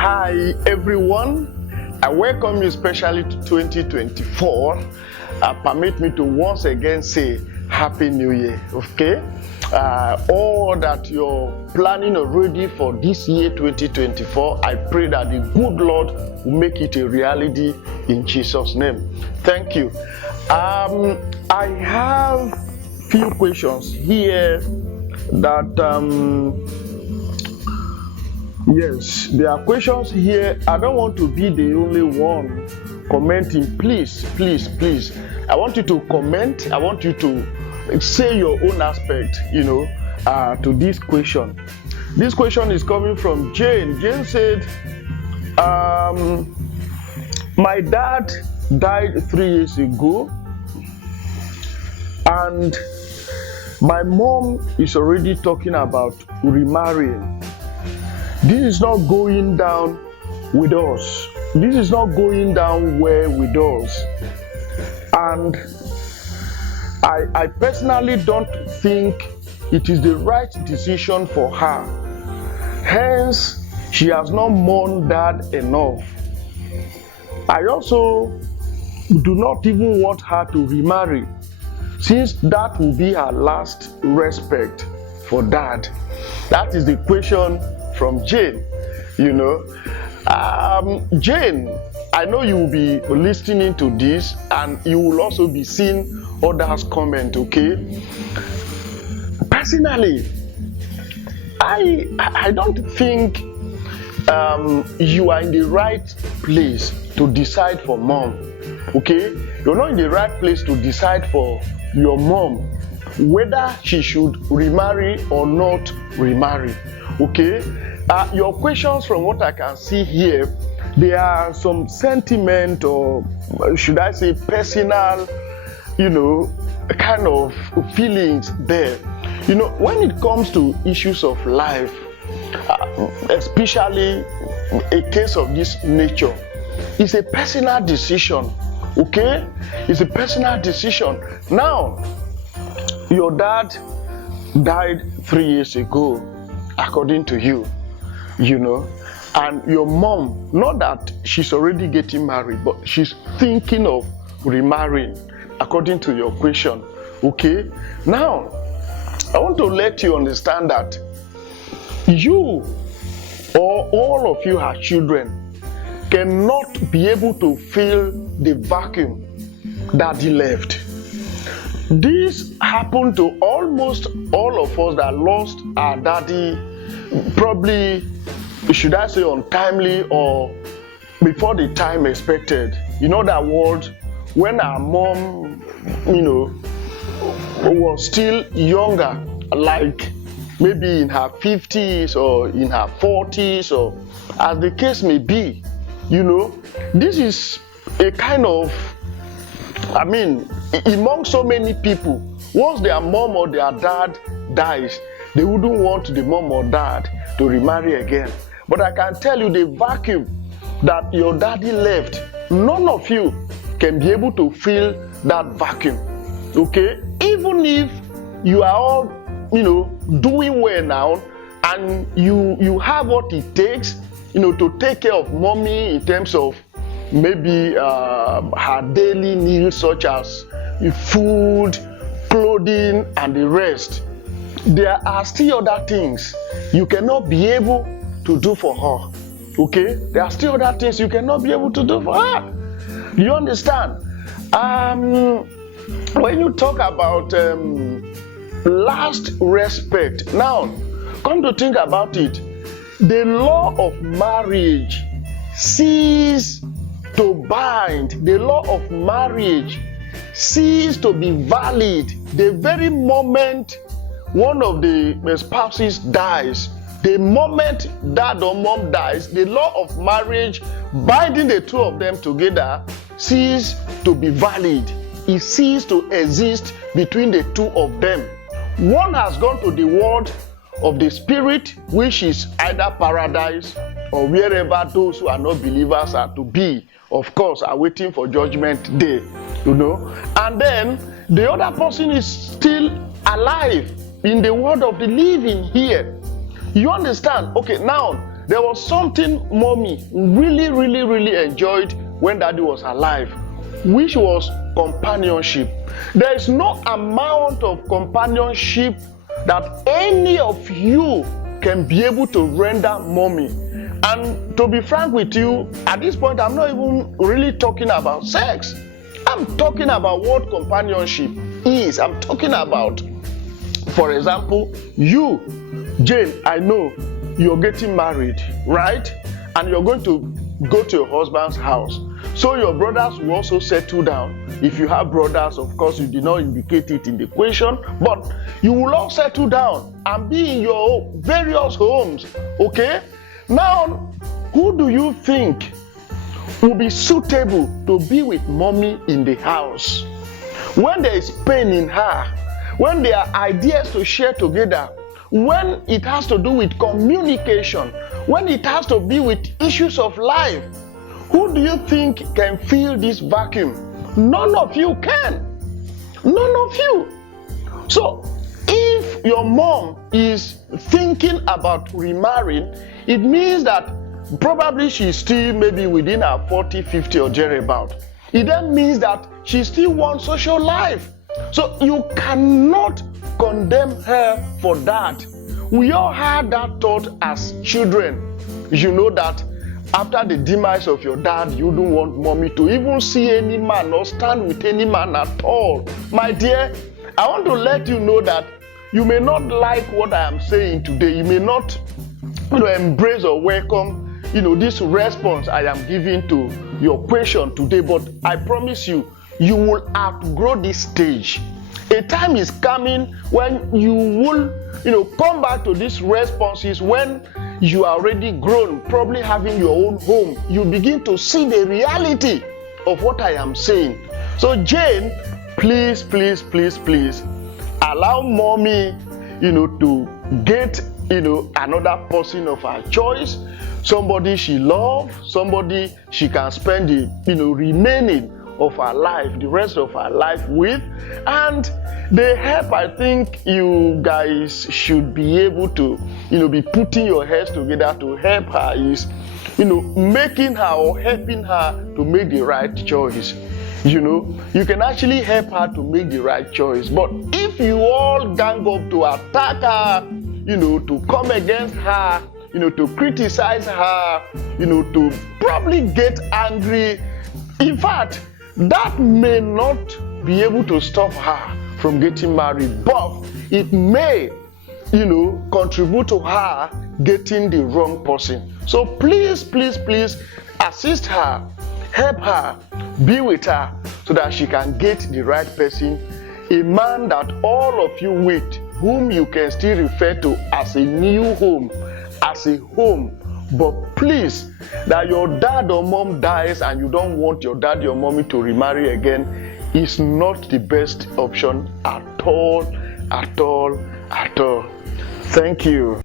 Hi everyone, I welcome you especially to 2024. Permit me to once again say Happy New Year, okay? All that you're planning already for this year 2024, I pray that the good Lord will make it a reality in Jesus' name. Thank you. I have few questions here that yes, there are questions here. I don't want to be the only one commenting. Please. I want you to comment. I want you to say your own aspect, to this question. This question is coming from Jane. Jane said, my dad died 3 years ago, and my mom is already talking about remarrying. This is not going down with us. This is not going down well with us. And I personally don't think it is the right decision for her. Hence, she has not mourned that enough. I also do not even want her to remarry, since that will be her last respect for dad. That is the question from Jane. Jane, I know you will be listening to this and you will also be seeing others comment, okay? Personally, I don't think you are in the right place to decide for mom, okay? You're not in the right place to decide for your mom whether she should remarry or not remarry, okay? Your questions, from what I can see here, there are some sentiment, or should I say personal, kind of feelings there. When it comes to issues of life, especially a case of this nature, it's a personal decision, okay? It's a personal decision. Now, your dad died 3 years ago, according to you, and your mom, not that she's already getting married, but she's thinking of remarrying, according to your question, okay? Now, I want to let you understand that you or all of you, her children, cannot be able to fill the vacuum daddy left. This happened to almost all of us that lost our daddy, probably, should I say, untimely or before the time expected. That word, when our mom, was still younger, like maybe in her 50s or in her 40s, or as the case may be, this is a kind of, among so many people, once their mom or their dad dies, they wouldn't want the mom or dad to remarry again. But I can tell you, the vacuum that your daddy left, none of you can be able to fill that vacuum, okay? Even if you are all, doing well now, and you have what it takes, to take care of mommy in terms of maybe her daily needs, such as food, clothing, and the rest. There are still other things you cannot be able to do for her, okay? There are still other things you cannot be able to do for her. You understand? When you talk about last respect, now come to think about it, the law of marriage ceases to bind. The law of marriage ceases to be valid the very moment one of the spouses dies. The moment dad or mom dies, the law of marriage binding the two of them together ceases to be valid. It ceases to exist between the two of them. One has gone to the world of the spirit, which is either paradise or wherever those who are not believers are to be, of course, are waiting for judgment day, And then the other person is still alive in the world of the living here. You understand? Okay, now there was something mommy really enjoyed when daddy was alive, which was companionship. There is no amount of companionship that any of you can be able to render mommy. And to be frank with you, at this point, I'm not even really talking about sex. I'm talking about what companionship is. I'm talking about, for example, you, Jane, I know you're getting married, right? And you're going to go to your husband's house. So your brothers will also settle down. If you have brothers, of course, you did not indicate it in the question, but you will all settle down and be in your various homes, okay? Now, who do you think will be suitable to be with mommy in the house? When there is pain in her, when there are ideas to share together, when it has to do with communication, when it has to be with issues of life, who do you think can fill this vacuum? None of you can. None of you. So, if your mom is thinking about remarrying, it means that probably she's still maybe within her 40, 50 or thereabout. It then means that she still wants social life. So you cannot condemn her for that. We all had that thought as children. You know that after the demise of your dad, you don't want mommy to even see any man or stand with any man at all. My dear, I want to let you know that you may not like what I am saying today. You may not embrace or welcome this response I am giving to your question today, but I promise you, you will outgrow this stage. A time is coming when you will come back to these responses when you are already grown, probably having your own home. You begin to see the reality of what I am saying. So Jane, please allow mommy to get another person of her choice, somebody she loves, somebody she can spend the remaining of her life, the rest of her life with. And the help I think you guys should be able to be putting your heads together to help her is making her or helping her to make the right choice. You can actually help her to make the right choice. But if you all gang up to attack her, to come against her, to criticize her, to probably get angry, in fact, that may not be able to stop her from getting married, but it may, contribute to her getting the wrong person. So please assist her, help her, be with her so that she can get the right person, a man that all of you with, whom you can still refer to as a new home, as a home. But please, that your dad or mom dies and you don't want your dad or mommy to remarry again is not the best option at all. Thank you.